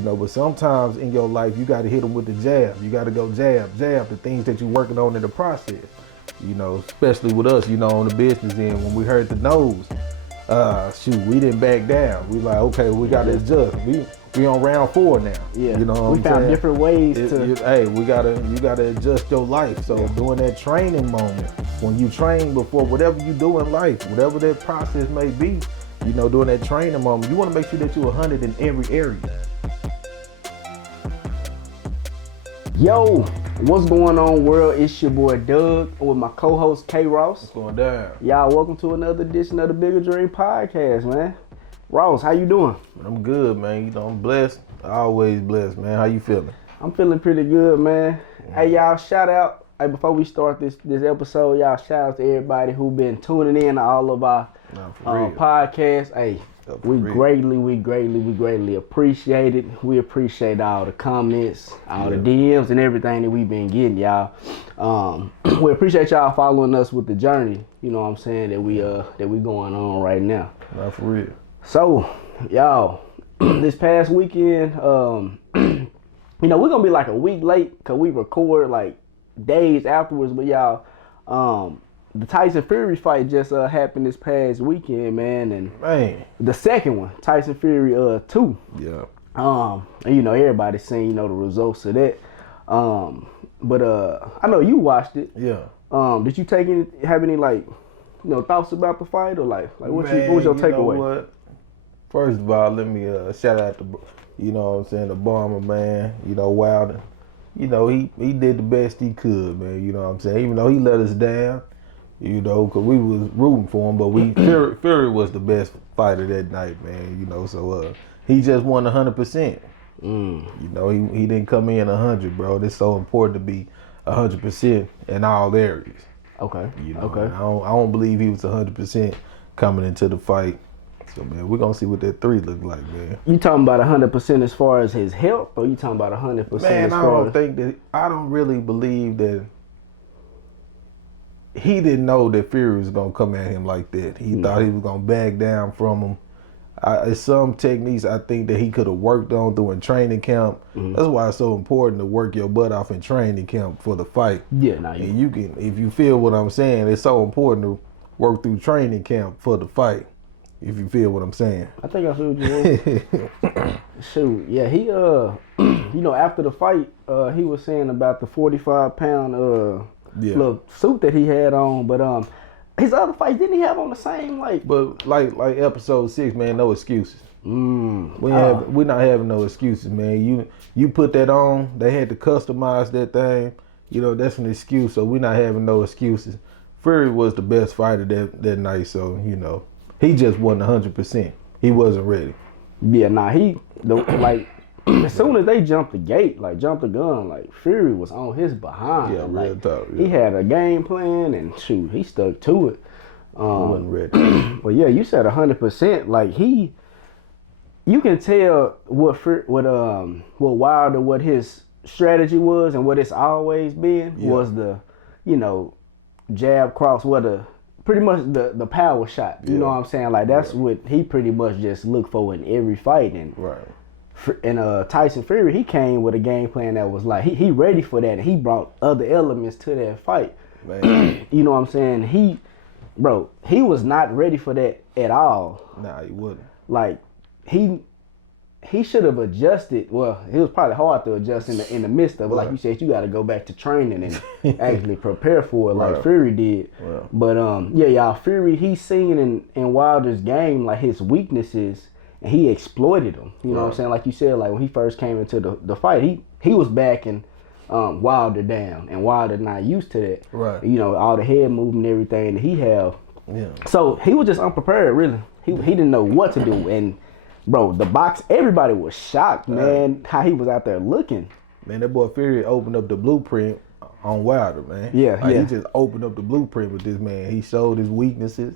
But sometimes in your life, you got to hit them with the jab. You got to go jab, the things that you're working on in the process. Especially with us, on the business end, when we heard the no's, we didn't back down. We like, okay, we got to adjust. We on round 4 now. Yeah, we found different ways you gotta adjust your life. So during that training moment, when you train before whatever you do in life, whatever that process may be, during that training moment, you want to make sure that you're 100 in every area. Yo, what's going on, world? It's your boy Doug with my co-host K Ross. What's going down? Y'all, welcome to another edition of the Bigger Dream Podcast, man. Ross, how you doing? I'm good, man. I'm blessed. Always blessed, man. How you feeling? I'm feeling pretty good, man. Hey, y'all, shout out. Hey, before we start this episode, y'all, shout out to everybody who been tuning in to all of our podcasts. Hey, we greatly appreciate it. We appreciate all the comments, all the DMs, and everything that we've been getting, y'all. We appreciate y'all following us with the journey. You know what I'm saying, that we going on right now. Not for real. So, y'all, this past weekend, we're gonna be like a week late because we record like days afterwards. But y'all, the Tyson Fury fight just happened this past weekend, man, and the second one, Tyson Fury 2. Yeah. And, everybody's seen the results of that. But I know you watched it. Yeah. Did you have any thoughts about the fight, or what was your takeaway? Know what? First of all, let me shout out to the Bomber, man. Wilder. He did the best he could, man. You know what I'm saying? Even though he let us down, because we was rooting for him, but Fury was the best fighter that night, man. So he just won 100%. He didn't come in 100, bro. It's so important to be 100% in all areas. Okay. Okay. I don't believe he was 100% coming into the fight. So, man, we're going to see what that 3 look like, man. You talking about 100% as far as his health, or you talking about 100% man, I don't really believe that he didn't know that Fury was going to come at him like that. He thought he was going to back down from him. It's some techniques I think that he could have worked on during training camp. Mm-hmm. That's why it's so important to work your butt off in training camp for the fight. Yeah, and you can, if you feel what I'm saying, it's so important to work through training camp for the fight. If you feel what I'm saying. I think I feel what you mean. Shoot, yeah, he after the fight, he was saying about the 45-pound little suit that he had on, but his other fights, didn't he have on the same But like episode 6, man, no excuses. We're not having no excuses, man. You put that on, they had to customize that thing. That's an excuse, so we're not having no excuses. Fury was the best fighter that night, so he just wasn't 100%. He wasn't ready. Yeah, as soon as they jumped the gate, jumped the gun, Fury was on his behind. Yeah, real talk. Yeah. He had a game plan, and he stuck to it. He wasn't ready. But yeah, you said 100%. You can tell what Wilder, what his strategy was, and what it's always been was the, jab cross, pretty much the power shot. You know what I'm saying? That's what he pretty much just looked for in every fight. And Tyson Fury, he came with a game plan that was he ready for that, and he brought other elements to that fight. Man. You know what I'm saying? He was not ready for that at all. Nah, he wouldn't. He should have adjusted. Well, it was probably hard to adjust in the midst of it. Like you said, you got to go back to training and actually prepare for it, like Fury did. Right. But y'all, Fury, he's seen in Wilder's game his weaknesses, and he exploited them. You know what I'm saying? Like you said, when he first came into the fight, he was backing Wilder down, and Wilder not used to that. Right. All the head movement, everything that he have. Yeah. So he was just unprepared, really. He didn't know what to do, and the box, everybody was shocked, man, how he was out there looking. Man, that boy Fury opened up the blueprint on Wilder, man. Yeah. He just opened up the blueprint with this man. He showed his weaknesses.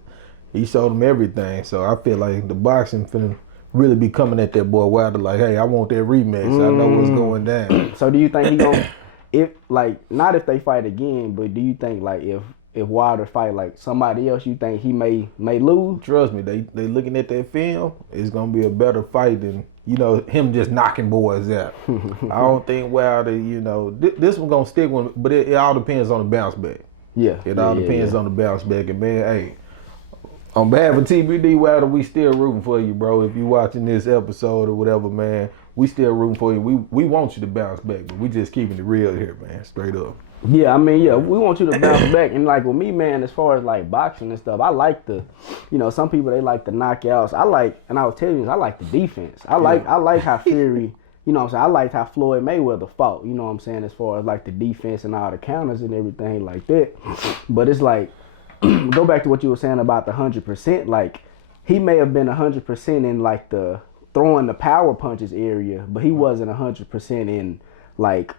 He showed him everything. So I feel like the boxing finna really be coming at that boy Wilder hey, I want that rematch. I know what's going down. So do you think he gonna, not if they fight again, but do you think if Wilder fight somebody else, you think he may lose? Trust me, they looking at that film, it's gonna be a better fight than him just knocking boys out. I don't think Wilder, this one gonna stick with, but it all depends on the bounce back. Yeah. It all depends on the bounce back. And man, hey, on behalf of TBD Wilder, we still rooting for you, bro. If you watching this episode or whatever, man, we still rooting for you. We want you to bounce back, but we just keeping it real here, man. Straight up. Yeah, I mean, yeah, we want you to bounce back. And like with me, man, as far as like boxing and stuff, I like some people, they like the knockouts. And I was telling you, I like the defense. I like how Fury, you know what I'm saying? I liked how Floyd Mayweather fought, you know what I'm saying, as far as like the defense and all the counters and everything like that. But it's like, go back to what you were saying about the 100%. Like, he may have been 100% in like the throwing the power punches area, but he wasn't 100% in like,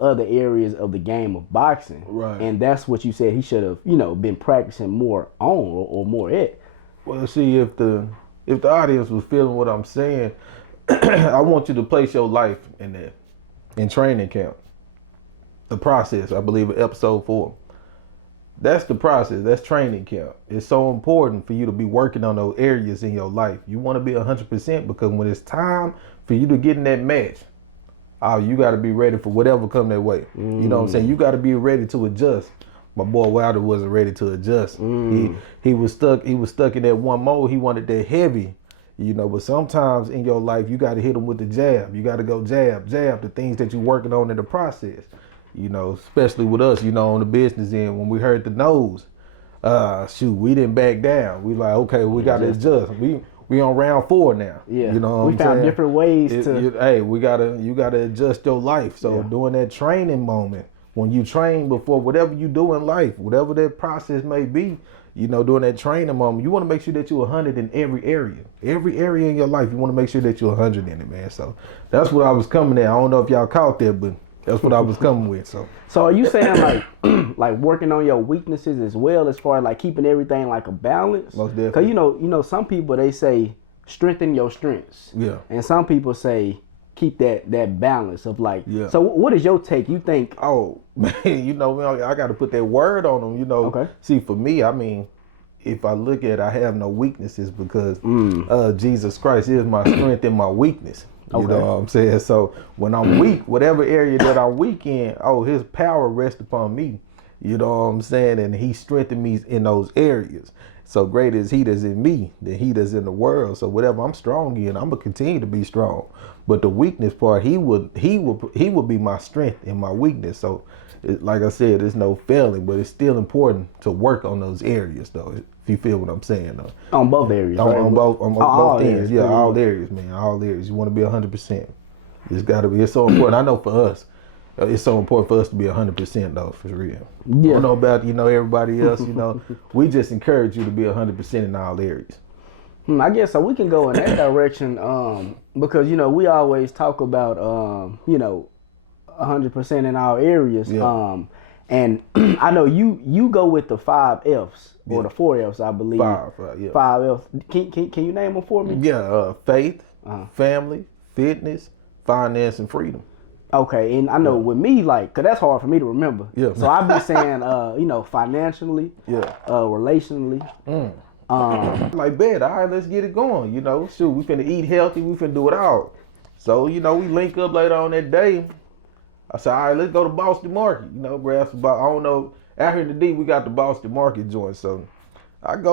other areas of the game of boxing. Right. And that's what you said he should have, been practicing more on or more at. Well, see, if the audience was feeling what I'm saying, I want you to place your life in that, in training camp. The process, I believe, in episode 4. That's the process. That's training camp. It's so important for you to be working on those areas in your life. You want to be 100% because when it's time for you to get in that match, you got to be ready for whatever come that way. You know what I'm saying? You got to be ready to adjust. My boy Wilder wasn't ready to adjust. He was stuck. He was stuck in that one mode. He wanted that heavy. But sometimes in your life you got to hit them with the jab. You got to go jab, the things that you're working on in the process. Especially with us, on the business end, when we heard the nose, we didn't back down. We like, okay, we got to adjust. We on round 4 now. Yeah, we found saying? Different ways you gotta adjust your life. So during that training moment, when you train before whatever you do in life, whatever that process may be, during that training moment, you want to make sure that you're 100 in every area. Every area in your life, you want to make sure that you're 100 in it, man. So that's what I was coming at. I don't know if y'all caught that, but that's what I was coming with. So are you saying like like working on your weaknesses as well, as far as like keeping everything like a balance? Most definitely. Because some people, they say strengthen your strengths. Yeah. And some people say keep that balance of like. Yeah. So what is your take? You think? Oh man, I got to put that word on them. Okay. See, for me, I mean, if I look at, I have no weaknesses because Jesus Christ is my strength and my weakness. You know what I'm saying? So when I'm weak, whatever area that I'm weak in, his power rests upon me. You know what I'm saying? And he strengthened me in those areas. So great is he that's in me than he that's in the world. So whatever I'm strong in, I'm gonna continue to be strong. But the weakness part, he would be my strength and my weakness. So like I said, there's no failing, but it's still important to work on those areas though. If you feel what I'm saying, though. On both areas, right? On both ends. Areas, yeah, all areas, man. All areas. You want to be 100%. It's got to be. It's so important. I know for us, it's so important for us to be 100% though, for real. Yeah. I don't know about everybody else. We just encourage you to be 100% in all areas. I guess so. We can go in that direction because we always talk about 100% in all areas. Yeah. And I know you go with the 5 F's or the 4 F's, I believe. 5 F's. Can you name them for me? Yeah, faith, family, fitness, finance, and freedom. Okay, and I know with me, like, cause that's hard for me to remember. Yeah. So I be saying, financially, relationally. Like, bet, all right, let's get it going. Shoot, we finna eat healthy, we finna do it all. So, we link up later on that day. I said, all right, let's go to Boston Market. Grab some, I don't know. Out here in the D, we got the Boston Market joint. So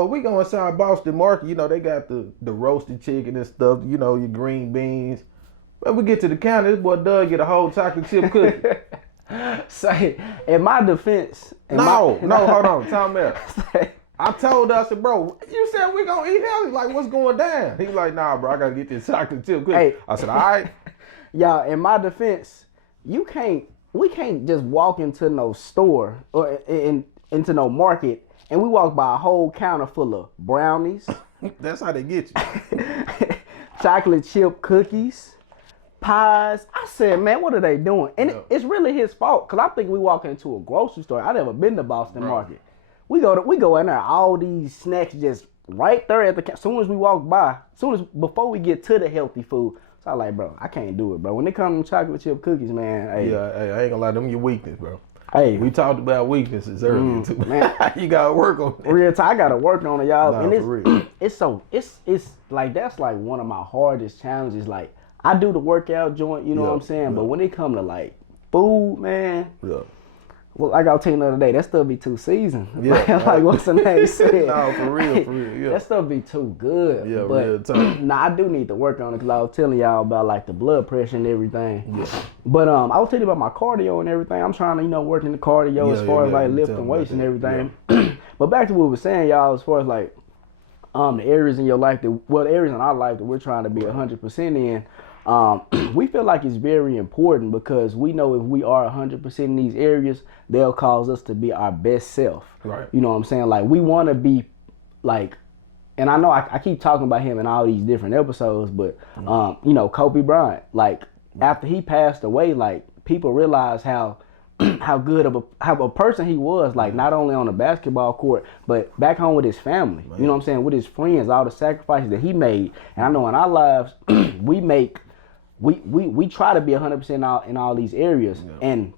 we go inside Boston Market. They got the roasted chicken and stuff, your green beans. When we get to the counter, this boy Doug get a whole chocolate chip cookie. Say, in my defense. No, hold on. Time out. I told her, I said, bro, you said we gonna eat healthy. Like, what's going down? He was like, nah, bro, I gotta get this chocolate chip cookie. Hey. I said, all right. Y'all, in my defense, we can't just walk into no store or into no market and we walk by a whole counter full of brownies. That's how they get you. Chocolate chip cookies, pies. I said, man, what are they doing? And it's really his fault, because I think we walk into a grocery store. I never been to Boston Market. We go in there, all these snacks just right there at the, as soon as we walk by, before we get to the healthy food. So I like, bro, I can't do it, bro. When it comes to chocolate chip cookies, man, hey. Yeah, hey, I ain't gonna lie, them your weakness, bro. Hey. We talked about weaknesses earlier, too. Man, you gotta work on that. Real time, I gotta work on it, y'all. Nah, and for real. It's like, that's like one of my hardest challenges. Like, I do the workout joint, you know what I'm saying? But when it come to like food, man, well, like I was telling you the other day, that stuff be too seasoned. Like what's the name said? No, for real, That stuff be too good. Yeah, but, real time. Nah, I do need to work on it because I was telling y'all about like the blood pressure and everything. Yeah. But I was telling you about my cardio and everything. I'm trying to, work in the cardio as far as like lifting weights and everything. Yeah. But back to what we were saying, y'all, as far as like the areas in your life the areas in our life that we're trying to be 100% in. We feel like it's very important because we know if we are 100% in these areas, they'll cause us to be our best self. Right. You know what I'm saying? Like we want to be like, and I know I keep talking about him in all these different episodes, but Kobe Bryant, like after he passed away, like people realized how good of a person he was, like not only on the basketball court, but back home with his family. Man. You know what I'm saying? With his friends, all the sacrifices that he made. And I know in our lives, we try to be 100% in all these areas. Yeah. And,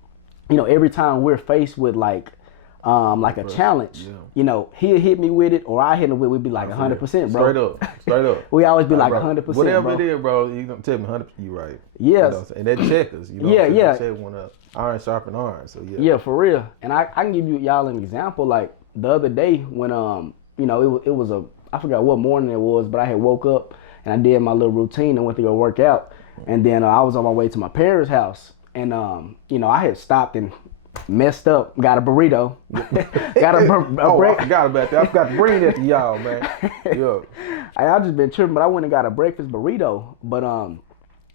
every time we're faced with like a challenge, he'll hit me with it or I hit him with it, we'd be like 100%, bro. Straight up. We always be like 100%. Whatever bro. it is, bro, you gonna tell me 100%, you right. Yes. And that checkers, Yeah. Check one up. Iron sharpen iron, so yeah. Yeah, for real. And I can give y'all an example. Like the other day when it was I forgot what morning it was, but I had woke up and I did my little routine and went to go work out. And then I was on my way to my parents' house, and I had stopped and messed up, got a burrito, got I forgot about that. I forgot to bring that to y'all, man. Yeah. I just been tripping, but I went and got a breakfast burrito. But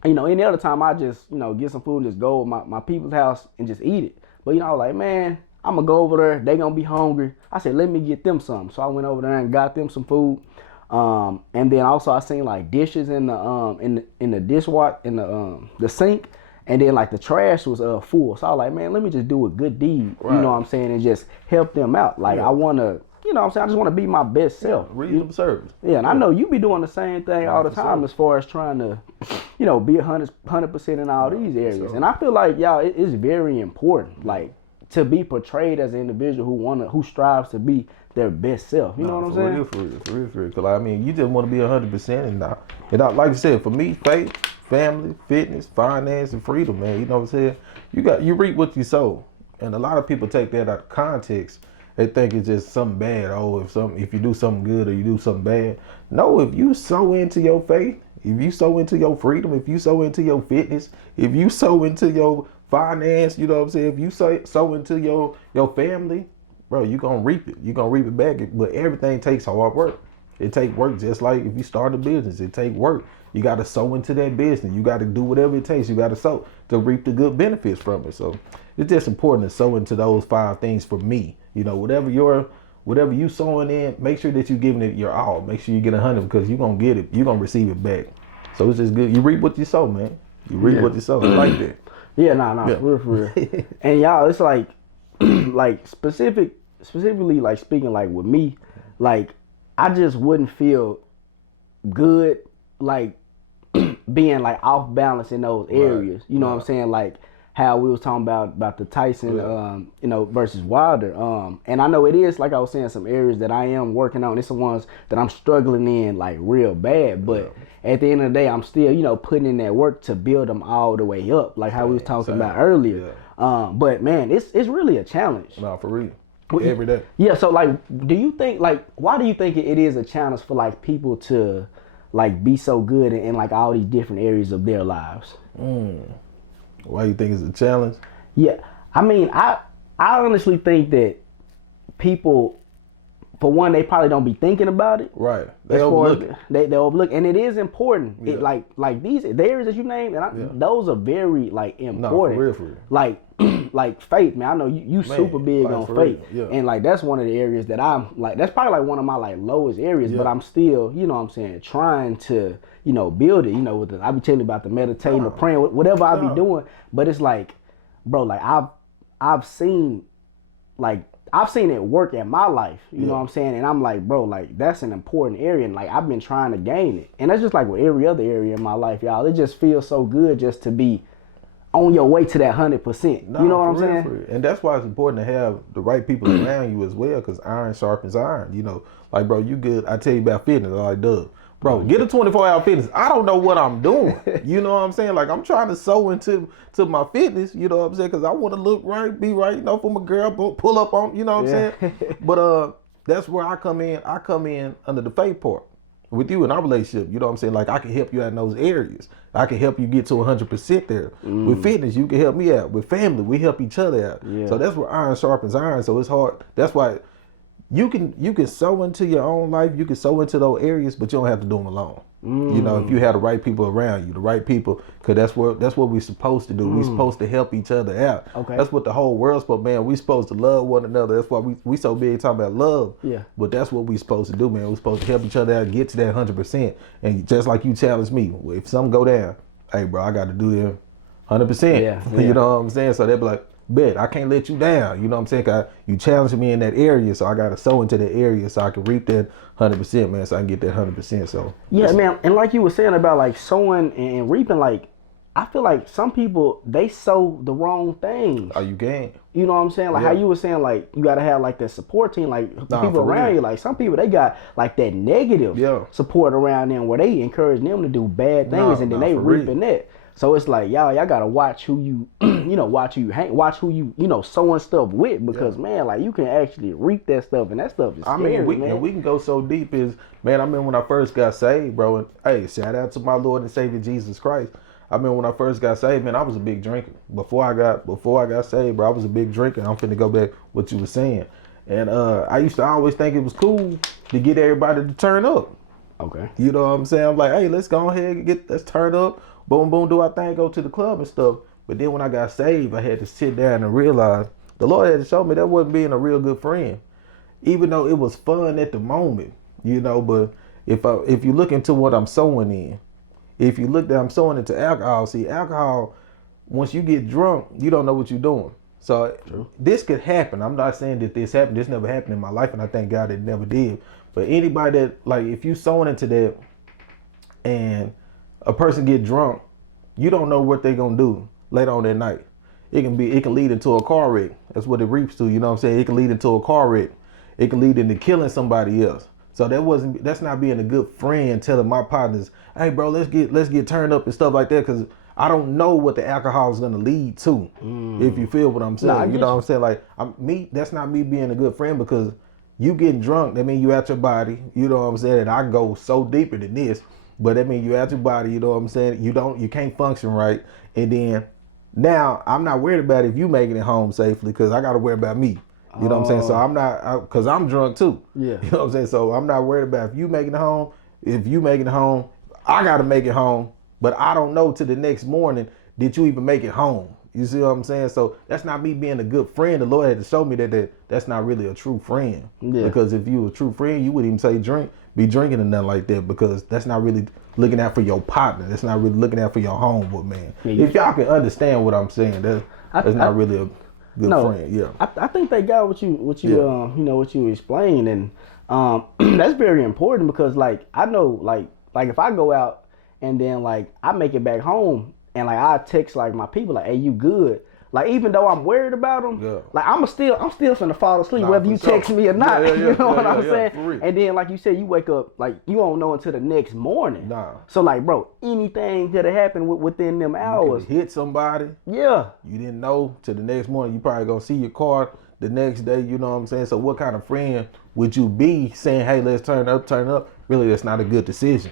any other time I just get some food and just go to my people's house and just eat it. But I was like, man, I'm gonna go over there. They gonna be hungry. I said, let me get them some. So I went over there and got them some food. And then also I seen like dishes in the dishwasher in the sink, and then like the trash was full. So I was like, man, let me just do a good deed, right. You know what I'm saying, and just help them out. Like I wanna, what I'm saying, I just wanna be my best self. Reasonable service. Yeah, and I know you be doing the same thing all the time as far as trying to, be 100% in all these areas. And I feel like y'all, it's very important, like to be portrayed as an individual who strives to be their best self. You know what I'm saying? For real. Because I mean, you just want to be 100%, and like I said, for me, faith, family, fitness, finance, and freedom, man. You know what I'm saying? You reap what you sow, and a lot of people take that out of context. They think it's just something bad. Oh, if you do something good or you do something bad. No, if you sow into your faith, if you sow into your freedom, if you sow into your fitness, if you sow into your finance, you know what I'm saying? If you sow into your family, bro, you're going to reap it. You're going to reap it back. But everything takes hard work. It takes work, just like if you start a business. It takes work. You got to sow into that business. You got to do whatever it takes. You got to sow to reap the good benefits from it. So it's just important to sow into those 5 things for me. Whatever you sowing in, make sure that you're giving it your all. Make sure you get 100 because you're going to get it. You're going to receive it back. So it's just good. You reap what you sow, man. You reap what you sow. I like that. Yeah, for real. And y'all, it's like, specifically, like speaking like with me, like I just wouldn't feel good, like being like off balance in those areas. You know what I'm saying? Like how we was talking about the Tyson, versus Wilder. And I know it is, like I was saying, some areas that I am working on. It's the ones that I'm struggling in like real bad, but. At the end of the day, I'm still, putting in that work to build them all the way up, like how we was talking about earlier. Yeah. But man, it's really a challenge. No, for real. Every day. Yeah. So like, do you think why do you think it is a challenge for like people to like be so good in like all these different areas of their lives? Why do you think it's a challenge? Yeah. I mean, I honestly think that people. For one, they probably don't be thinking about it. Right. They overlook it. They overlook, and it is important. Yeah. It like these areas that you named, and those are very like important. No, for real. Like like faith, man. I know you super big on faith, and like that's one of the areas that I'm like. That's probably like one of my like lowest areas, but I'm still, what I'm saying, trying to build it. I be telling you about the meditating, the praying, whatever I be doing. But it's like, bro, like I've seen it work in my life, you know what I'm saying? And I'm like, bro, like that's an important area. And like, I've been trying to gain it. And that's just like with every other area in my life, y'all. It just feels so good just to be on your way to that 100%. You know what I'm saying? And that's why it's important to have the right people around you as well. Cause iron sharpens iron, Like, bro, you good. I tell you about fitness, like Doug. Bro, get a 24-hour fitness. I don't know what I'm doing. You know what I'm saying? Like, I'm trying to sew into my fitness, you know what I'm saying? Because I want to look right, be right, you know, for my girl, pull up on, you know what I'm saying? But that's where I come in. I come in under the faith part with you in our relationship. You know what I'm saying? Like, I can help you out in those areas. I can help you get to 100% there. With fitness, you can help me out. With family, we help each other out. Yeah. So that's where iron sharpens iron. So it's hard. That's why you can sow into your own life. You can sow into those areas, but you don't have to do them alone. You know, if you have the right people around you, the right people, because that's what we're supposed to do. We're supposed to help each other out. Okay. That's what the whole world's supposed, man. We're supposed to love one another. That's why we so big talking about love. Yeah. But that's what we're supposed to do, man. We're supposed to help each other out, get to that 100%. And just like you challenged me, if something go down, hey, bro, I got to do that 100%. Yeah. You know what I'm saying? So they'll be like, bet, I can't let you down. You know what I'm saying? 'Cause you challenged me in that area, so I got to sow into that area so I can reap that 100%, man, so I can get that 100%. So yeah, man. And like you were saying about like sowing and reaping, like I feel like some people, they sow the wrong things. Oh, you can. You know what I'm saying? Like how you were saying, like you got to have like that support team, like the people around real. you. Like some people, they got like that negative support around them where they encourage them to do bad things and then they reaping that. So it's like, y'all got to watch who you, watch who you hang, watch who you, sowing stuff with, because man, like you can actually reap that stuff, and that stuff is scary, man. We can go so deep as, man, I remember when I first got saved, bro, and hey, shout out to my Lord and Savior Jesus Christ. I remember when I first got saved, man, I was a big drinker. Before I got saved, bro, I was a big drinker. I'm finna go back what you were saying. And I used to always think it was cool to get everybody to turn up. Okay. You know what I'm saying? I'm like, hey, let's go ahead and let's turn up. Boom, boom, do our thing, go to the club and stuff. But then when I got saved, I had to sit down and realize the Lord had to show me that wasn't being a real good friend. Even though it was fun at the moment, but if you look into what I'm sowing in, if you look that I'm sowing into alcohol, see, alcohol, once you get drunk, you don't know what you're doing. So this could happen. I'm not saying that this happened. This never happened in my life, and I thank God it never did. But anybody that, like, if you sowing into that and a person get drunk, you don't know what they're gonna do later on that night. It can lead into a car wreck. That's what it reaps to, you know what I'm saying? It can lead into a car wreck. It can lead into killing somebody else. So that's not being a good friend, telling my partners, hey bro, let's get turned up and stuff like that, because I don't know what the alcohol is gonna lead to. If you feel what I'm saying. You know what I'm saying? Like that's not me being a good friend, because you getting drunk, that means you out your body, you know what I'm saying? And I go so deeper than this. But that means you out your body, you know what I'm saying? You can't function right. And then now I'm not worried about if you making it home safely, because I got to worry about me. You know what I'm saying? So I'm not, because I'm drunk too. Yeah. You know what I'm saying? So I'm not worried about if you making it home. If you making it home, I got to make it home. But I don't know till the next morning, did you even make it home? You see what I'm saying? So that's not me being a good friend. The Lord had to show me that's not really a true friend. Yeah. Because if you were a true friend, you wouldn't even say be drinking or nothing like that, because that's not really looking out for your partner. That's not really looking out for your homeboy, man. Yeah, if y'all can understand what I'm saying, that's not really a good friend. Yeah. I think they got what you what you explained, and that's very important, because like I know like if I go out and then like I make it back home, and like I text like my people like, hey, you good? Like even though I'm worried about them, like I'm still finna fall asleep whether you text me or not. You know what I'm saying? And then like you said, you wake up like you won't know until the next morning. Nah. So like, bro, anything could have happened within them hours. You hit somebody. Yeah. You didn't know till the next morning. You probably gonna see your car the next day. You know what I'm saying? So what kind of friend would you be saying, hey, let's turn up? Really, that's not a good decision.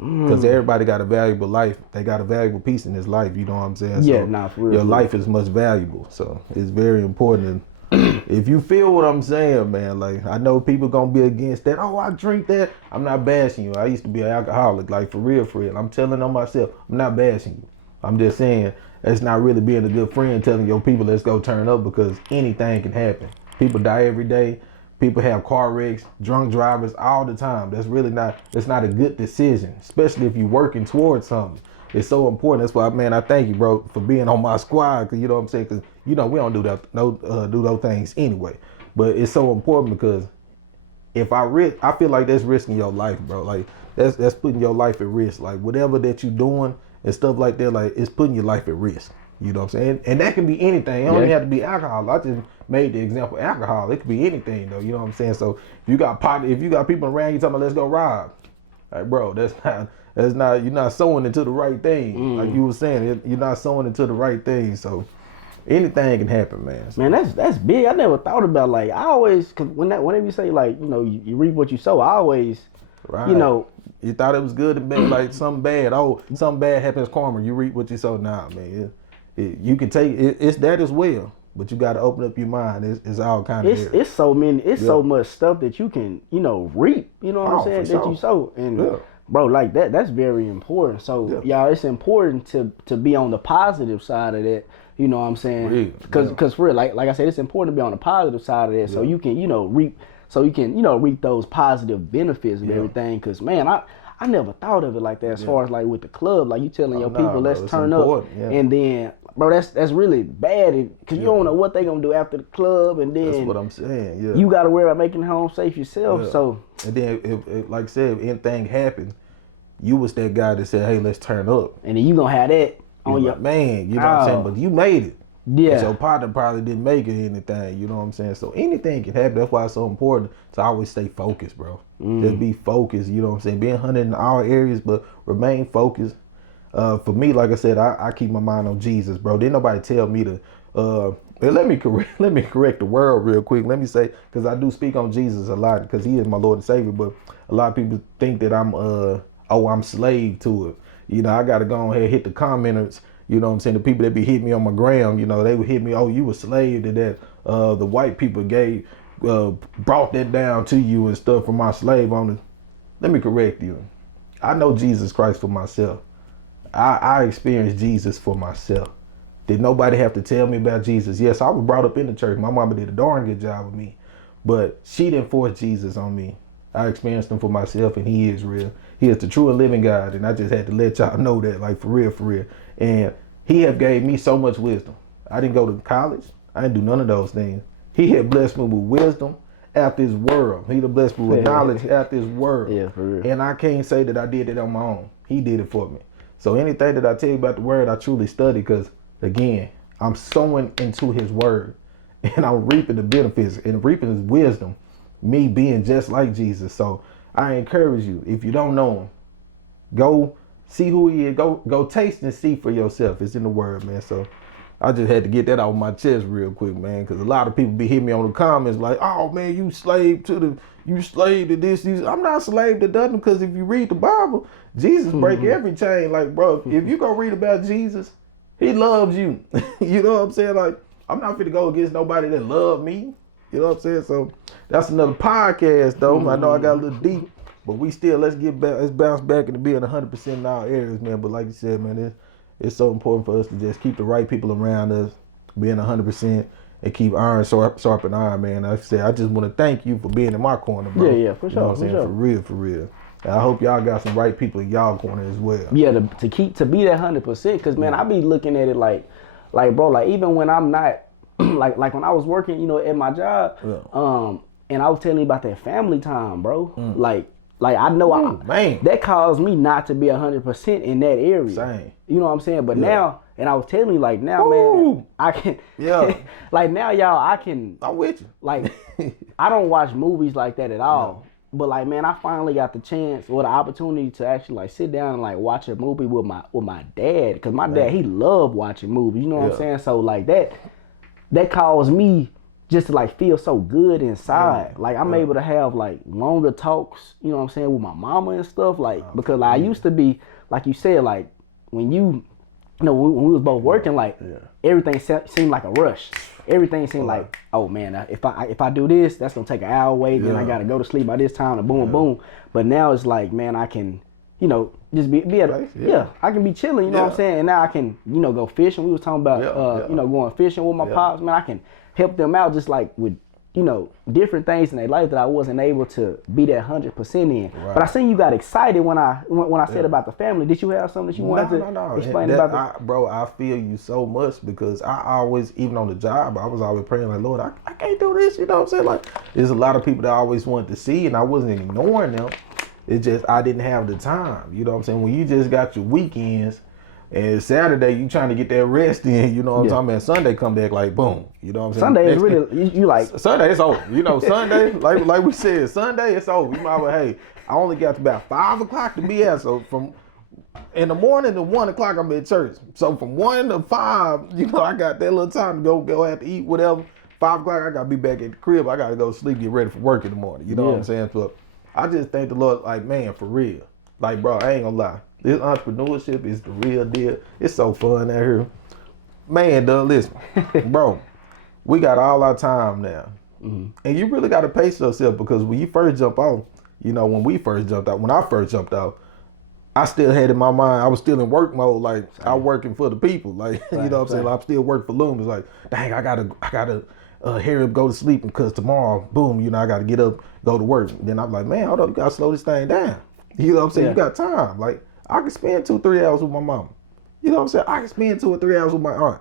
Because everybody got a valuable life. They got a valuable piece in this life. You know what I'm saying? Yeah, so for real. Your life is much valuable. So it's very important. If you feel what I'm saying, man, like I know people gonna be against that. Oh, I drink that. I'm not bashing you. I used to be an alcoholic, like for real. I'm telling on myself, I'm not bashing you. I'm just saying that's not really being a good friend, telling your people let's go turn up, because anything can happen. People die every day. People have car wrecks, drunk drivers all the time. That's not a good decision, especially if you're working towards something. It's so important. That's why, man, I thank you, bro, for being on my squad. Cause you know what I'm saying? Cause we don't do that, do those things anyway. But it's so important, because if I feel like that's risking your life, bro. Like that's putting your life at risk. Like whatever that you're doing and stuff like that, like it's putting your life at risk. You know what I'm saying? And that can be anything. It don't even have to be alcohol. I just made the example alcohol. It could be anything though. You know what I'm saying? So if you got people around you talking about let's go rob, Like, bro, that's not, you're not sowing into the right thing. Like you were saying, you're not sowing into the right thing. So anything can happen, man. So, Man, that's big. I never thought about like I always cause whenever you say like you reap what you sow, I always right. You thought it was good and bad, like something bad. Oh, something bad happens, karma. You reap what you sow. Nah, man. You can take it's that as well, but you got to open up your mind. It's all kind of it's so many so much stuff that you can reap. You know what I'm saying, that sure. you sow and. Bro, like that's very important. So y'all, it's important to be on the positive side of that. You know what I'm saying? Because for real, like I said, it's important to be on the positive side of that, so you can reap, reap those positive benefits of everything. Because man, I never thought of it like that. As far as like with the club, like you telling your people, let's turn up, and then. Bro, that's really bad because you don't know what they gonna do after the club, and then that's what I'm saying. Yeah, you gotta worry about making it home safe yourself. Yeah. So and then, if like I said, if anything happened, you was that guy that said, "Hey, let's turn up," and then you gonna have that on your man. You know what I'm saying? But you made it. Yeah. But your partner probably didn't make it anything. You know what I'm saying? So anything can happen. That's why it's so important to always stay focused, bro. Just be focused. You know what I'm saying? Being hunted in all areas, but remain focused. For me, like I said, I keep my mind on Jesus, bro. Didn't nobody tell me to. Let me correct the world real quick. Let me say, because I do speak on Jesus a lot, because He is my Lord and Savior. But a lot of people think that I'm slave to it. You know, I gotta go ahead and hit the commenters. You know what I'm saying? The people that be hitting me on my gram, they would hit me. Oh, you a slave to that. The white people brought that down to you and stuff from my slave owners. Let me correct you. I know Jesus Christ for myself. I experienced Jesus for myself. Did nobody have to tell me about Jesus? Yes, I was brought up in the church. My mama did a darn good job with me. But she didn't force Jesus on me. I experienced him for myself, and He is real. He is the true and living God, and I just had to let y'all know that, like, for real, for real. And He have gave me so much wisdom. I didn't go to college. I didn't do none of those things. He had blessed me with wisdom out this world. He had blessed me with knowledge out this world. Yeah, for real. And I can't say that I did it on my own. He did it for me. So anything that I tell you about the word, I truly study, because, again, I'm sowing into His word, and I'm reaping the benefits and reaping His wisdom, me being just like Jesus. So I encourage you, if you don't know Him, go see who He is. Go taste and see for yourself. It's in the word, man. So I just had to get that off my chest real quick, man, because a lot of people be hitting me on the comments like, "Oh man, you slave to this. I'm not slave to nothing, because if you read the Bible, Jesus break every chain. Like, bro, if you go read about Jesus, He loves you. You know what I'm saying? Like, I'm not finna go against nobody that love me. You know what I'm saying? So that's another podcast, though. I know I got a little deep, but let's get back. Let's bounce back into being 100% in all areas, man. But like you said, man, it's so important for us to just keep the right people around us, being 100%, and keep iron sharpen iron, man. Like I said, I just want to thank you for being in my corner, bro. Yeah, for sure. You know what I'm saying? Sure. For real. And I hope y'all got some right people in y'all corner as well. Yeah, to be that 100%, because man, I be looking at it like bro, like even when I'm not like when I was working, at my job, and I was telling you about that family time, bro. Like I know man, that caused me not to be 100% in that area. Same. You know what I'm saying? But now, and I was telling you, like, now, man, I can. Yeah. like now, y'all, I can. I'm with you. Like, I don't watch movies like that at all. Yeah. But like, man, I finally got the chance or the opportunity to actually like sit down and like watch a movie with my dad, because my dad, he loved watching movies. You know what I'm saying? So like that caused me just to like feel so good inside. Like I'm able to have like longer talks, you know what I'm saying, with my mama and stuff. Like because like, I used to be, like you said, like when when we was both working, like everything seemed like a rush. Everything seemed like, oh man, if I do this, that's gonna take an hour away. Then I gotta go to sleep by this time, and boom. But now it's like, man, I can, just be able, I can be chilling. You know what I'm saying? And now I can, go fishing. We was talking about, going fishing with my pops. Man, I can help them out just like with, different things in their life that I wasn't able to be that 100% in. Right. But I seen you got excited when I said about the family. Did you have something that you wanted to explain about that? Bro, I feel you so much, because I always, even on the job, I was always praying like, Lord, I can't do this. You know what I'm saying? Like, there's a lot of people that I always wanted to see, and I wasn't ignoring them. It's just I didn't have the time. You know what I'm saying? When you just got your weekends, and Saturday, you trying to get that rest in, you know what I'm talking about? Sunday come back like boom, you know what I'm saying? Sunday is really, you like. Sunday, it's over. Sunday, like we said, Sunday, it's over. You might well, hey, I only got to about 5 o'clock to be at. So from in the morning to 1 o'clock, I'm at church. So from 1 to 5, you know, I got that little time to go have to eat, whatever. 5 o'clock, I got to be back at the crib. I got to go sleep, get ready for work in the morning. You know what I'm saying? So I just thank the Lord, like, man, for real. Like, bro, I ain't gonna lie. This entrepreneurship is the real deal. It's so fun out here. Man, Doug, listen, bro, we got all our time now. And you really got to pace yourself because when you first jump off, you know, when I first jumped out, I still had in my mind, I was still in work mode, like I'm working for the people. Like, you know what I'm saying? Like, I'm still working for Loom. It's like, dang, I gotta hurry up, go to sleep because tomorrow, boom, you know, I gotta get up, go to work. Then I'm like, man, hold up, you gotta slow this thing down. You know what I'm saying? You got time. Like, I can spend 2-3 hours with my mama. You know what I'm saying? I can spend 2 or 3 hours with my aunt.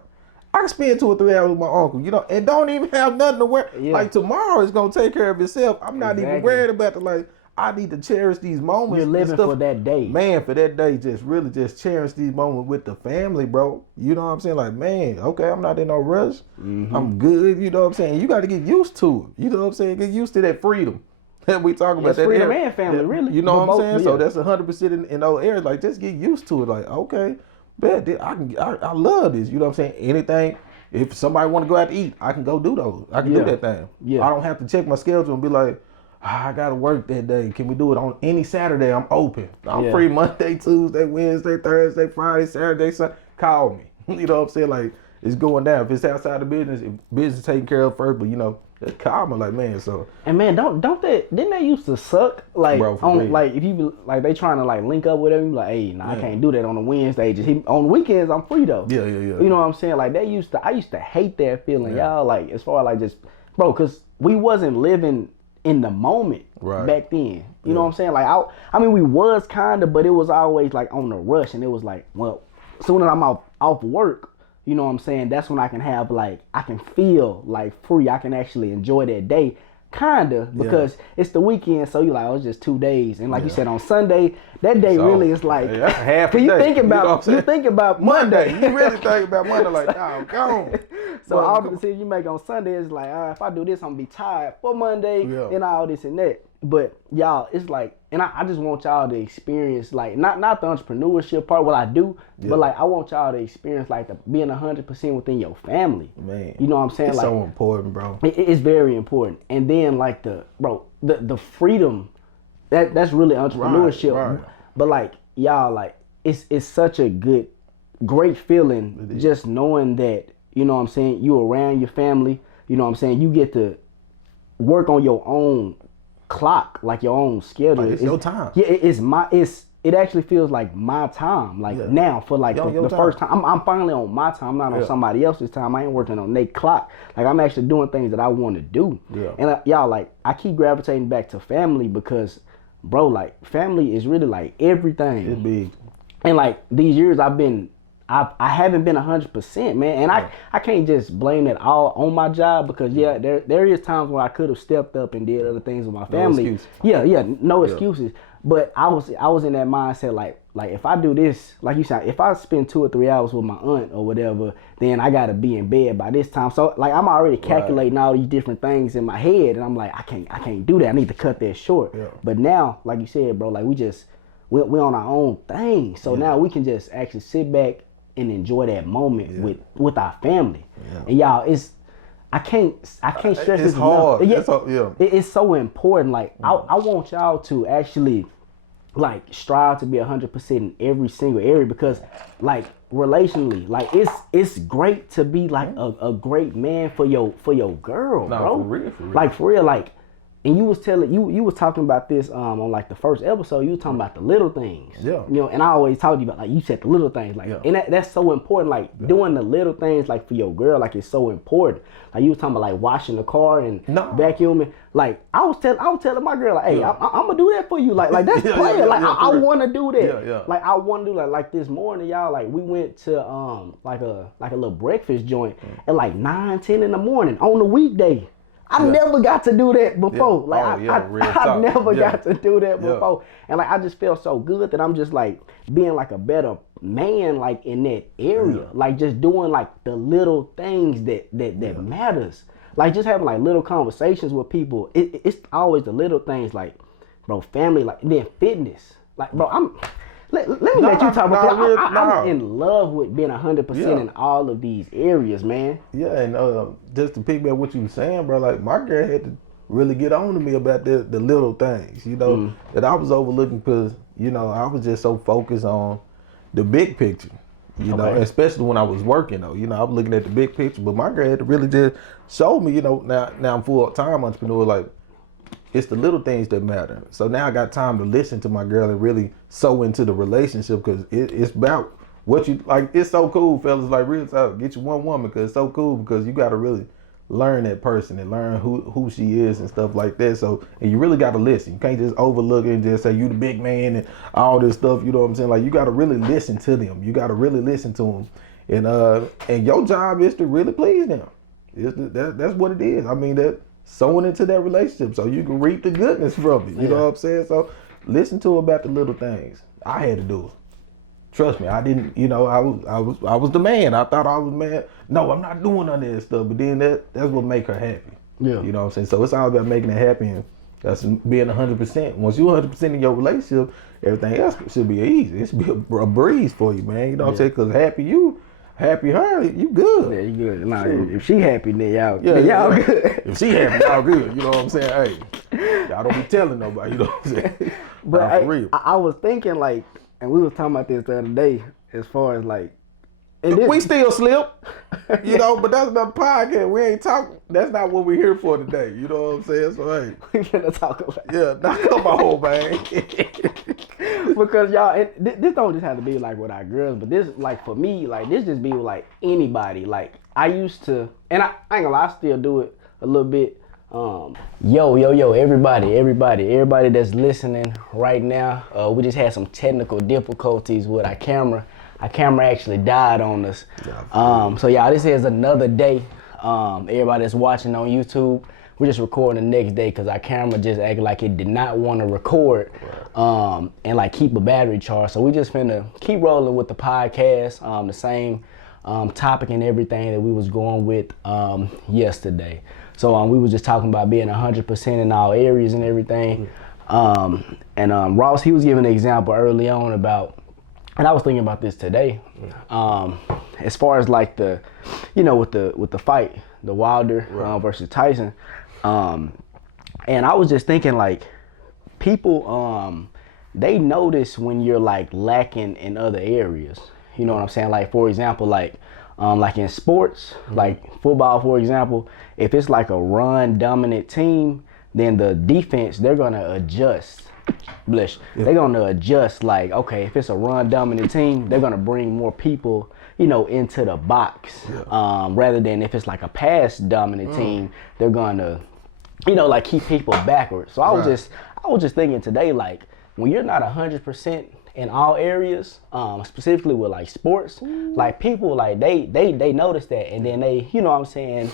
I can spend 2 or 3 hours with my uncle, you know, and don't even have nothing to wear. Like, tomorrow is gonna take care of itself. I'm not even worried about the, like, I need to cherish these moments. You're living for that day. Man, for that day, just cherish these moments with the family, bro. You know what I'm saying? Like, man, okay, I'm not in no rush. I'm good, you know what I'm saying? You got to get used to it. You know what I'm saying? Get used to that freedom that we talk about. That freedom and family, really. You know what I'm saying? So that's 100% in those areas. Like, just get used to it. Like, okay, bet I love this. You know what I'm saying? Anything. If somebody want to go out to eat, I can go do those. I can do that thing. I don't have to check my schedule and be like, I gotta work that day. Can we do it on any Saturday? I'm open. I'm free Monday, Tuesday, Wednesday, Thursday, Friday, Saturday, Sunday. Call me. You know what I'm saying? Like, it's going down. If it's outside the business, if business taken care of first, but you know, just call me, like, man. So, and man, didn't they used to suck? Like, bro, on, like, if you like, they trying to like link up with them, like, hey, I can't do that on a Wednesday. Just on the weekends, I'm free though. Yeah. You know what I'm saying? Like, I used to hate that feeling, y'all. Like, as far as like just, bro, because we wasn't living in the moment back then. You know what I'm saying? Like, I mean, we was kind of, but it was always like on the rush, and it was like, well, as soon as I'm off work, you know what I'm saying? That's when I can have, like, I can feel like free. I can actually enjoy that day, kinda, because it's the weekend. So you like, oh, it's just 2 days, and like you said, on Sunday, that day really is like half. You think about Monday. You really think about Monday, like, oh, gone. So all the decisions you make on Sunday is like, if I do this, I'm gonna be tired for Monday and all this and that. But y'all, it's like, and I just want y'all to experience, like, not the entrepreneurship part, what I do, but like, I want y'all to experience like being 100% within your family. Man, you know what I'm saying? It's like, so important, bro. It's very important. And then like the freedom, that's really entrepreneurship. Right. But like, y'all, like, it's such a great feeling just knowing that, you know what I'm saying, you around your family, you know what I'm saying, you get to work on your own clock, like your own schedule. Like, it's your time. Yeah, it actually feels like my time. Like now, for like the first time, I'm finally on my time. I'm not on somebody else's time. I ain't working on their clock. Like, I'm actually doing things that I want to do. Yeah. And y'all, like, I keep gravitating back to family because, bro, like, family is really like everything. It's big. And like these years I haven't been 100%, man, and I can't just blame that all on my job because there is times where I could have stepped up and did other things with my family. No excuses. But I was in that mindset like if I do this, like you said, if I spend 2 or 3 hours with my aunt or whatever, then I gotta be in bed by this time. So like I'm already calculating all these different things in my head, and I'm like I can't do that. I need to cut that short. Yeah. But now, like you said, bro, like we're on our own thing. So now we can just actually sit back and enjoy that moment with our family. Yeah. And y'all, I can't stress this hard. enough. It's so important. Like I want y'all to actually like strive to be 100% in every single area because like relationally, like it's great to be like a great man for your girl, bro. For real. Like for real, like. And you was talking about this on like the first episode. You was talking about the little things. Yeah. You know, and I always told you about like you said the little things like, and that's so important. Like doing the little things like for your girl, like it's so important. Like you was talking about like washing the car and vacuuming. Like I was telling my girl like, hey, I'm gonna do that for you. Like that's playing. Like I want to do that. Yeah. Like I want to do that. Like this morning, y'all. Like we went to like a little breakfast joint at like 9-10 in the morning on the weekday. I never got to do that before. Like I never got to do that before. And like I just felt so good that I'm just like being like a better man like in that area. Like just doing like the little things that matters. Like just having like little conversations with people. It's always the little things like bro, family, like, then fitness. Like, bro, let me let you talk about I'm in love with being 100% in all of these areas, man. Yeah, and just to piggyback what you were saying, bro, like my girl had to really get on to me about the little things, that I was overlooking because, I was just so focused on the big picture, especially when I was working though, I was looking at the big picture, but my girl had to really just show me, now I'm full-time entrepreneur, like it's the little things that matter. So now I got time to listen to my girl and really sew into the relationship because it's about what you like. It's so cool, fellas. Like real talk, get you one woman because it's so cool because you got to really learn that person and learn who she is and stuff like that. So and you really got to listen. You can't just overlook it and just say you the big man and all this stuff. You know what I'm saying? Like you got to really listen to them. You got to really listen to them, and your job is to really please them. That's what it is. I mean that. Sowing into that relationship so you can reap the goodness from it. You know what I'm saying? So listen to about the little things. I had to do it. Trust me, I didn't, I was the man. I thought I was man. No, I'm not doing none of that stuff. But then that's what make her happy. Yeah. You know what I'm saying? So it's all about making her happy and that's being 100%. Once you're 100% in your relationship, everything else should be easy. It should be a breeze for you, man. You know what I'm saying? Because happy her, you good. Yeah, you good. Nah, if she happy, then y'all good. If she happy, y'all good. You know what I'm saying? Hey, y'all don't be telling nobody. You know what I'm saying? But for real. I was thinking like, and we was talking about this the other day, as far as like, we still slip, but that's not the podcast. We ain't talking. That's not what we're here for today. You know what I'm saying? So hey, we finna talk about it. Yeah, knock on my hole, man. Because y'all, this don't just have to be like with our girls, but this, like for me, like this just be with like anybody. Like I used to, and I ain't gonna lie, I still do it a little bit. Yo, everybody that's listening right now. We just had some technical difficulties with our camera. Our camera actually died on us. So y'all, this is another day. Everybody that's watching on YouTube, we're just recording the next day because our camera just acted like it did not want to record and like keep a battery charge. So we just finna keep rolling with the podcast, the same topic and everything that we was going with yesterday. So we was just talking about being 100% in all areas and everything. And Ross, he was giving an example early on about, and I was thinking about this today, as far as like the, with the fight, the Wilder versus Tyson. And I was just thinking like people, they notice when you're like lacking in other areas. You know what I'm saying? Like for example, like in sports, like football, for example, if it's like a run dominant team, then the defense, they're gonna adjust. They're gonna adjust. Like, okay, if it's a run dominant team, they're gonna bring more people, into the box. Rather than if it's like a pass dominant team, they're gonna, like keep people backwards. So I was just thinking today, like when you're not 100% in all areas, specifically with like sports, like people like they notice that, and then they, you know what I'm saying.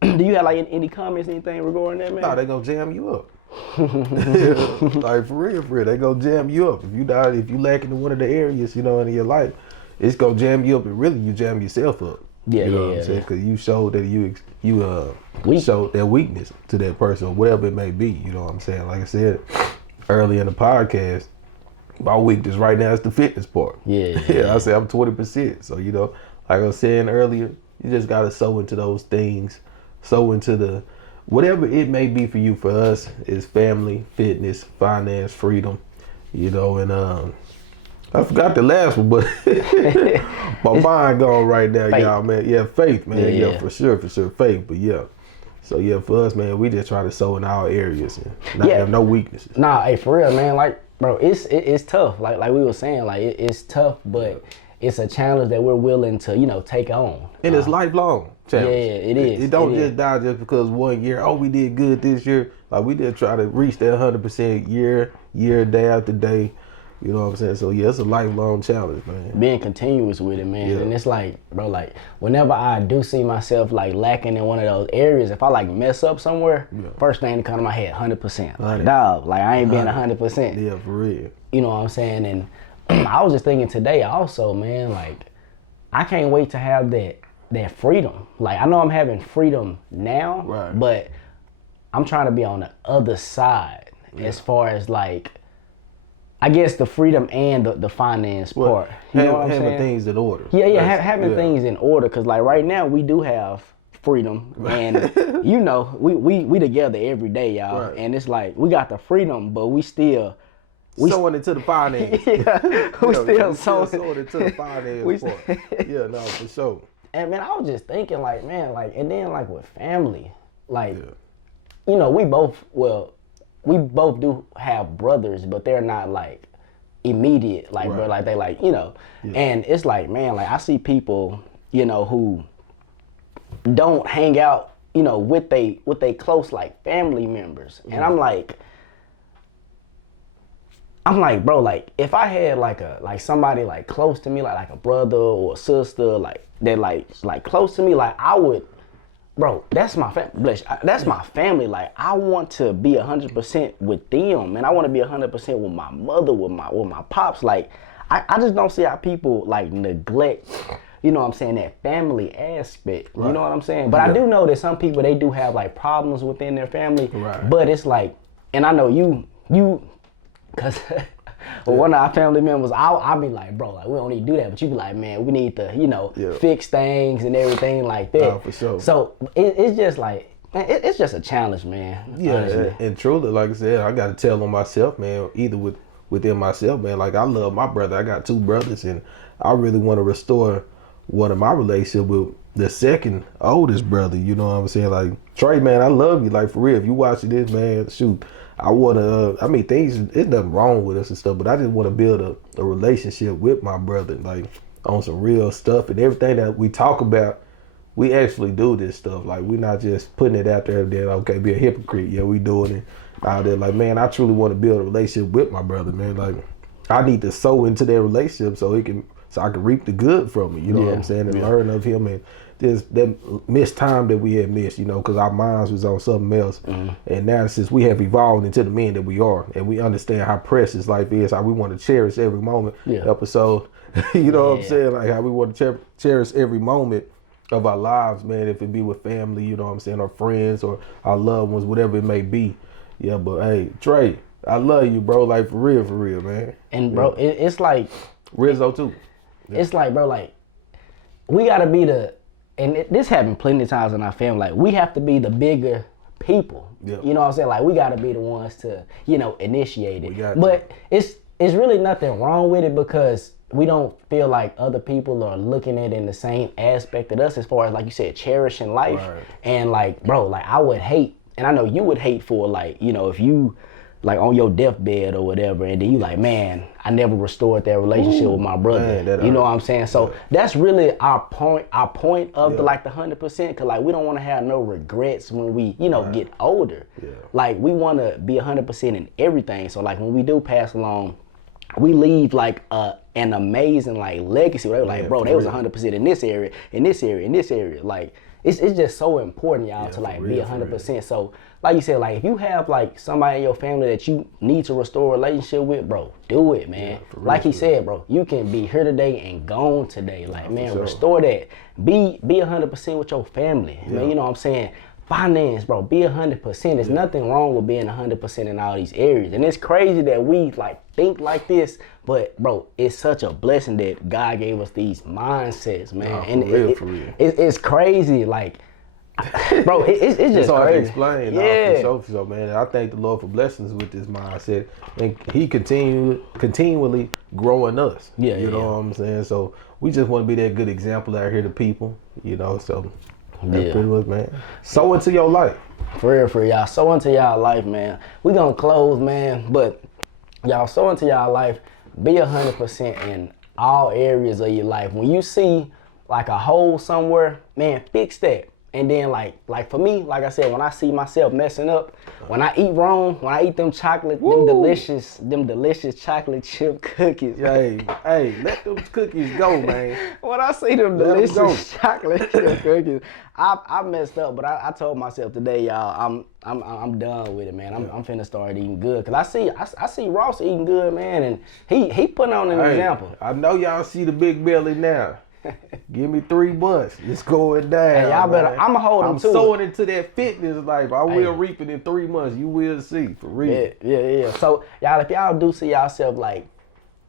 Do you have like any comments, anything regarding that, man? No, they gonna jam you up. Like for real, they gonna jam you up. If you lacking in one of the areas, in your life, it's gonna jam you up, and really you jam yourself up. You know what I'm saying? Because you showed that you showed that weakness to that person, whatever it may be. You know what I'm saying? Like I said earlier in the podcast, my weakness right now is the fitness part. I say I'm 20%. So like I was saying earlier, you just gotta sow into those things, sow into the whatever it may be for you. For us, is family, fitness, finance, freedom, and I forgot the last one, but my mind gone right now, faith. Y'all, man. Yeah, faith, man. Yeah, for sure, faith. But yeah, so for us, man, we just try to sow in our areas and not have no weaknesses. Nah, hey, for real, man. Like, bro, it's tough. Like we were saying, like it's tough, but it's a challenge that we're willing to, take on. And it's lifelong challenge. Yeah, it is. It don't just die just because one year, we did good this year. Like we did try to reach that 100% year, day after day. You know what I'm saying? So it's a lifelong challenge, man. Being continuous with it, man. And it's like, bro, like whenever I do see myself like lacking in one of those areas, if I like mess up somewhere, first thing to come to my head, 100%. Like, dog, like I ain't being 100%. Yeah, for real. You know what I'm saying? And I was just thinking today also, man, like I can't wait to have that freedom. Like I know I'm having freedom now, but I'm trying to be on the other side. as far as like, I guess the freedom and the finance part. You know what I'm having saying? things in order. Having things in order. Cause like right now we do have freedom, and you know we together every day, y'all. Right. And it's like we got the freedom, but we still sowing into the finance. we still sowing into the finance part. Yeah, no, for sure. And man, I was just thinking like, man, like, and then like with family, like, you know, we both do have brothers, but they're not like immediate, like, bro, like they like, you know, and it's like, man, like I see people, you know, who don't hang out, you know, with they close like family members, and I'm like, bro, like if I had like somebody like close to me, like a brother or a sister, like that, like close to me, like I would, bro, that's my family. That's my family. Like I want to be 100% with them, and I want to be 100% with my mother, with my pops. Like I just don't see how people like neglect, you know what I'm saying, that family aspect. You know what I'm saying? But I do know that some people, they do have like problems within their family. Right. But it's like, and I know you. Cause one of our family members, I'll be like, bro, like we don't need to do that. But you be like, man, we need to, you know, fix things and everything like that. No, for sure. So it's just like, man, it's just a challenge, man. Yeah, and truly, like I said, I got to tell on myself, man. Either within myself, man. Like I love my brother. I got 2 brothers, and I really want to restore one of my relationship with the second oldest brother. You know what I'm saying? Like Trey, man, I love you. Like for real, if you watching this, man, shoot. I want to, I mean, there's nothing wrong with us and stuff, but I just want to build a relationship with my brother, like on some real stuff, and everything that we talk about, we actually do this stuff. Like we're not just putting it out there and then, okay, be a hypocrite. Yeah, we doing it out there. Like, man, I truly want to build a relationship with my brother, man. Like I need to sow into that relationship so I can reap the good from it. You know what I'm saying? And learn of him, and just that missed time that we had missed, you know, because our minds was on something else. And now since we have evolved into the men that we are, and we understand how precious life is, how we want to cherish every moment. Episode, you know what I'm saying? Like how we want to cherish every moment of our lives, man, if it be with family, you know what I'm saying, or friends, or our loved ones, whatever it may be. Yeah, but hey, Trey, I love you, bro, like for real, man. And bro, it's like Rizzo too. It's like, bro, like we gotta be and this happened plenty of times in our family. Like we have to be the bigger people. You know what I'm saying? Like we gotta be the ones to, you know, initiate it. But it's really nothing wrong with it, because we don't feel like other people are looking at it in the same aspect of us, as far as, like you said, cherishing life. And like, bro, like I would hate, and I know you would hate for, like, you know, if you like on your deathbed or whatever, and then you like, man, I never restored that relationship with my brother. Man, you know what I'm saying? So that's really our point of the like the 100%, cause like we don't want to have no regrets when we, you know, get older. Like we want to be 100% in everything. So like when we do pass along, we leave like an amazing like legacy. Where they were like, bro, they was 100% in this area, in this area, in this area. Like it's just so important, y'all, to like be 100%. So like you said, like if you have like somebody in your family that you need to restore a relationship with, bro, do it, man. Like he said, bro, you can be here today and gone today. Like, man, restore that. Be 100% with your family, man. You know what I'm saying? Finance, bro, be 100%. There's nothing wrong with being 100% in all these areas. And it's crazy that we like think like this, but bro, it's such a blessing that God gave us these mindsets, man. And for real. It's crazy, like, bro, it's just hard crazy. To explain. For sure, man. I thank the Lord for blessings with this mindset, and He continually growing us. You know what I'm saying? So we just want to be that good example out here to people. You know, so that's pretty much, man. Sow into your life. For real, y'all. Sow into y'all life, man. We gonna close, man, but y'all sow into y'all life. Be 100% in all areas of your life. When you see like a hole somewhere, man, fix that. And then like for me, like I said, when I see myself messing up, when I eat wrong, when I eat them them delicious chocolate chip cookies. Hey, let those cookies go, man. When I see them delicious chocolate chip cookies, I messed up, but I told myself today, y'all, I'm done with it, man. I'm finna start eating good, cause I see Ross eating good, man, and he putting on an example. I know y'all see the big belly now. Give me 3 months. It's going down. Hey, y'all better. Man. I'ma hold them I'm to sowing it. into that fitness life. I will reap it in 3 months. You will see, for real. Yeah. So y'all, if y'all do see yourself like,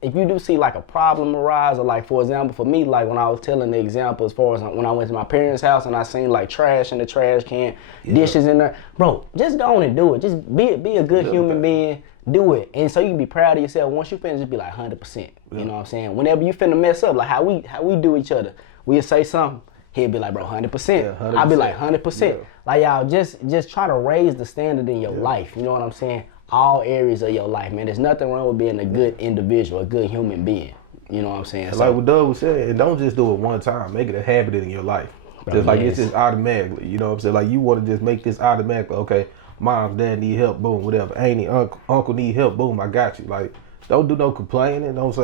if you do see like a problem arise, or like for example, for me, like when I was telling the example as far as when I went to my parents' house and I seen like trash in the trash can, dishes in there, bro, just go on and do it. Just be a good human being. Do it, and so you can be proud of yourself. Once you finish, just be like 100%. You know what I'm saying? Whenever you finna mess up, like how we do each other, we'll say something. He'll be like, bro, 100%. Yeah, 100%. I'll be like 100%. Yeah. Like y'all, just try to raise the standard in your life. You know what I'm saying? All areas of your life, man. There's nothing wrong with being a good individual, a good human being. You know what I'm saying? Like what Doug was saying, and don't just do it one time. Make it a habit in your life. Bro, Just like it's just automatically. You know what I'm saying? Like you want to just make this automatically. Okay, mom, dad need help, boom, whatever. Auntie, uncle need help, boom, I got you. Like, don't do no complaining. Don't say,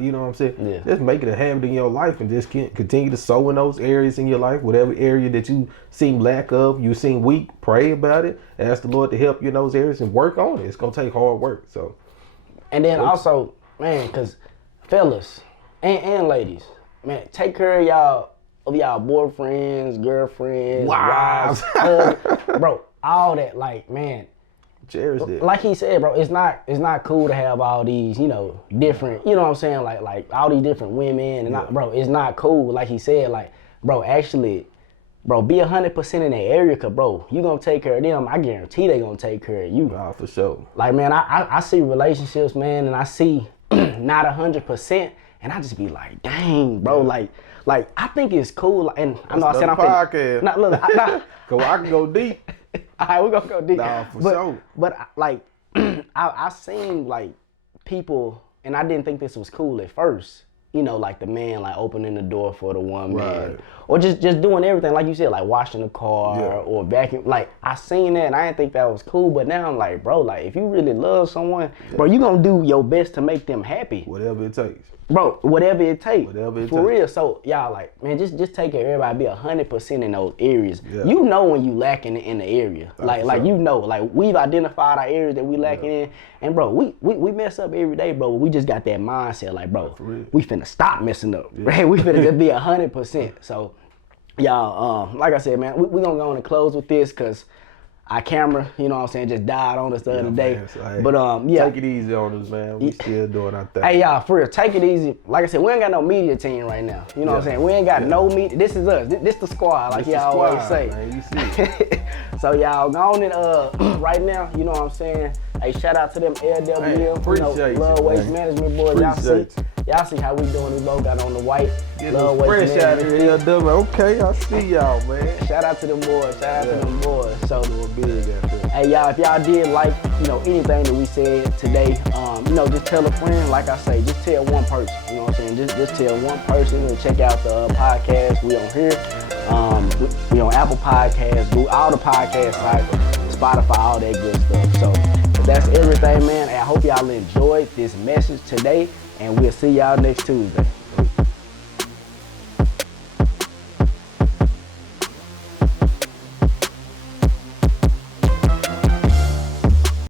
you know what I'm saying? Yeah. Just make it a habit in your life and just continue to sow in those areas in your life. Whatever area that you seem lack of, you seem weak, pray about it. Ask the Lord to help you in those areas and work on it. It's going to take hard work. So, and then also, man, because fellas and ladies, man, take care of y'all boyfriends, girlfriends, wives, bro. All that, like, man, cherish it. like he said, bro, it's not cool to have all these, different, you know what I'm saying, like all these different women, and bro, it's not cool. Like he said, like, bro, actually, bro, be 100% in that area, cause bro, you gonna take care of them. I guarantee they gonna take care of you. Nah, for sure. Like, man, I see relationships, man, and I see not 100%, and I just be like, dang, bro, like I think it's cool, and I know I said I'm podcast. Nah, look, Cause I can go deep. All right, we're gonna go deep. Nah, for sure. But like, I seen like people, and I didn't think this was cool at first. Like the man like opening the door for the woman, Right. or just doing everything like you said, like washing the car or vacuum. Like I seen that, and I didn't think that was cool. But now I'm like, bro, like if you really love someone, bro, you gonna do your best to make them happy. Whatever it takes. Bro, whatever it takes. Whatever it For takes. real. So y'all like, man, just take care of everybody. Be 100% in those areas. Yeah. You know when you lacking in the area. Like like we've identified our areas that we lacking in. And bro, we mess up every day, bro. But we just got that mindset, like, bro, we finna stop messing up. Right? We finna just be 100%. So y'all, like I said, man, we gonna go on and close with this because our camera, you know what I'm saying, just died on us the other day. Man, so, hey, but yeah. take it easy on us, man. We still doing our thing. Hey y'all, for real, take it easy. Like I said, we ain't got no media team right now. You know what I'm saying? We ain't got no media. This is us. This the squad, like y'all always say. Man, you see. So y'all go on and right now, you know what I'm saying? Hey, shout out to them LWM, Man, appreciate Love you, Waste man. Management boys. Y'all see how we doing. We both got on the white. Get Love a Waste fresh out of Management. here, okay, I see y'all, man. Shout out to them boys. Shout out to them boys. So Doing big out there. hey y'all, if y'all did like, anything that we said today, just tell a friend. Like I say, just tell one person. You know what I'm saying? Just tell one person and check out the podcast. We on here. We on Apple Podcasts, all the podcast sites, Spotify, all that good stuff. So that's everything, man. I hope y'all enjoyed this message today, and we'll see y'all next Tuesday.